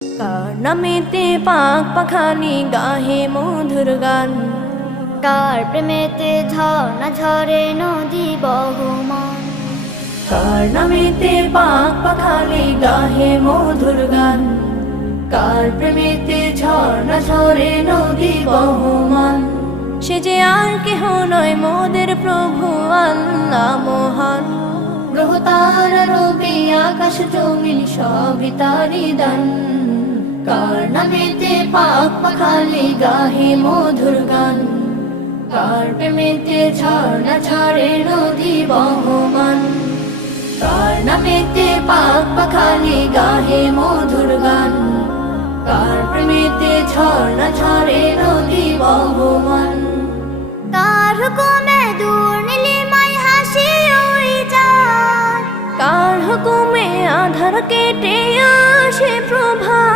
কার নামেতে পাক পাখালি গাহে মধুর গান, কার প্রেমেতে ঝর্ণা ঝরে নদী বহমান। কার নামেতে পাক পাখালি গাহে মধুর গান, কার প্রেমেতে ঝর্ণা ঝরে নদী বহমান। সে যে আর কেহ নয় মোদের প্রভু আল্লাহ মহান। গ্রহ তারা রবি আকাশ জমিন সবই তারি দান। কার নামেতে পাক পাখালি গাহে মধুর গান, কার প্রেমেতে ঝর্ণা ঝরে নদী বহমান। কার নামেতে পাক পাখালি গাহে মধুর গান, কার প্রেমেতে ঝর্ণা ঝরে নদী বহমান। কার হুকুমে দূর নীলিমায় হাসি উড়ে যায়, কার হুকুমে আধার কেটে আসে প্রভা।